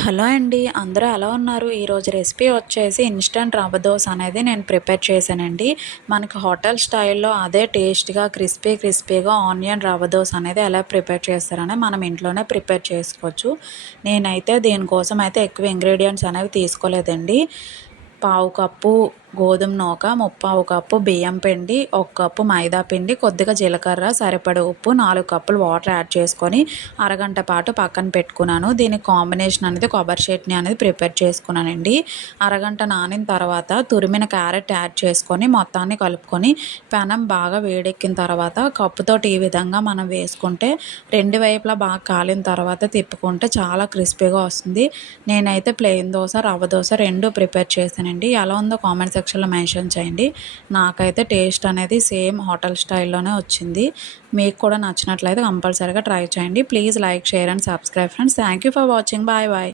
Hello అండి. అందరూ ఎలా ఉన్నారు? ఈరోజు రెసిపీ వచ్చేసి ఇన్‌స్టంట్ రవ్వ దోస అనేది నేను ప్రిపేర్ చేశానండి. మనకి హోటల్ స్టైల్‌లో అదే టేస్ట్‌గా క్రిస్పీగా ఆనియన్ రవ్వ దోస అనేది ఎలా ప్రిపేర్ చేస్తారని మనం ఇంట్లోనే ప్రిపేర్ చేసుకోవచ్చు. నేనైతే దీనికోసం అయితే ఎక్కువ ఇంగ్రీడియెంట్స్ అనేవి తీసుకోలేదండి. పావు కప్పు గోధుమ నూక, ముప్పావు కప్పు బియ్యం పిండి, ఒక కప్పు మైదా పిండి, కొద్దిగా జీలకర్ర, సరిపడా ఉప్పు, 4 కప్పులు వాటర్ యాడ్ చేసుకొని అరగంట పాటు పక్కన పెట్టుకున్నాను. దీనికి కాంబినేషన్ అనేది కొబ్బరి చట్నీ అనేది ప్రిపేర్ చేసుకున్నానండి. అరగంట నానిన తర్వాత తురిమిన క్యారెట్ యాడ్ చేసుకొని మొత్తాన్ని కలుపుకొని పెనం బాగా వేడెక్కిన తర్వాత కప్పుతోటి ఈ విధంగా మనం వేసుకుంటే రెండు వైపులా బాగా కాలిన తర్వాత తిప్పుకుంటే చాలా క్రిస్పీగా వస్తుంది. నేనైతే ప్లెయిన్ దోస, రవ్వ దోస 2 ప్రిపేర్ చేశానండి. ఎలా ఉందో కామెంట్ సెక్షన్‌లో మెన్షన్ చేయండి. నాకైతే టేస్ట్ అనేది సేమ్ హోటల్ స్టైల్‌లోనే వచ్చింది. మీకు కూడా నచ్చినట్లయితే కంపల్సరీగా ట్రై చేయండి. Please like, share and subscribe friends. Thank you for watching. Bye bye.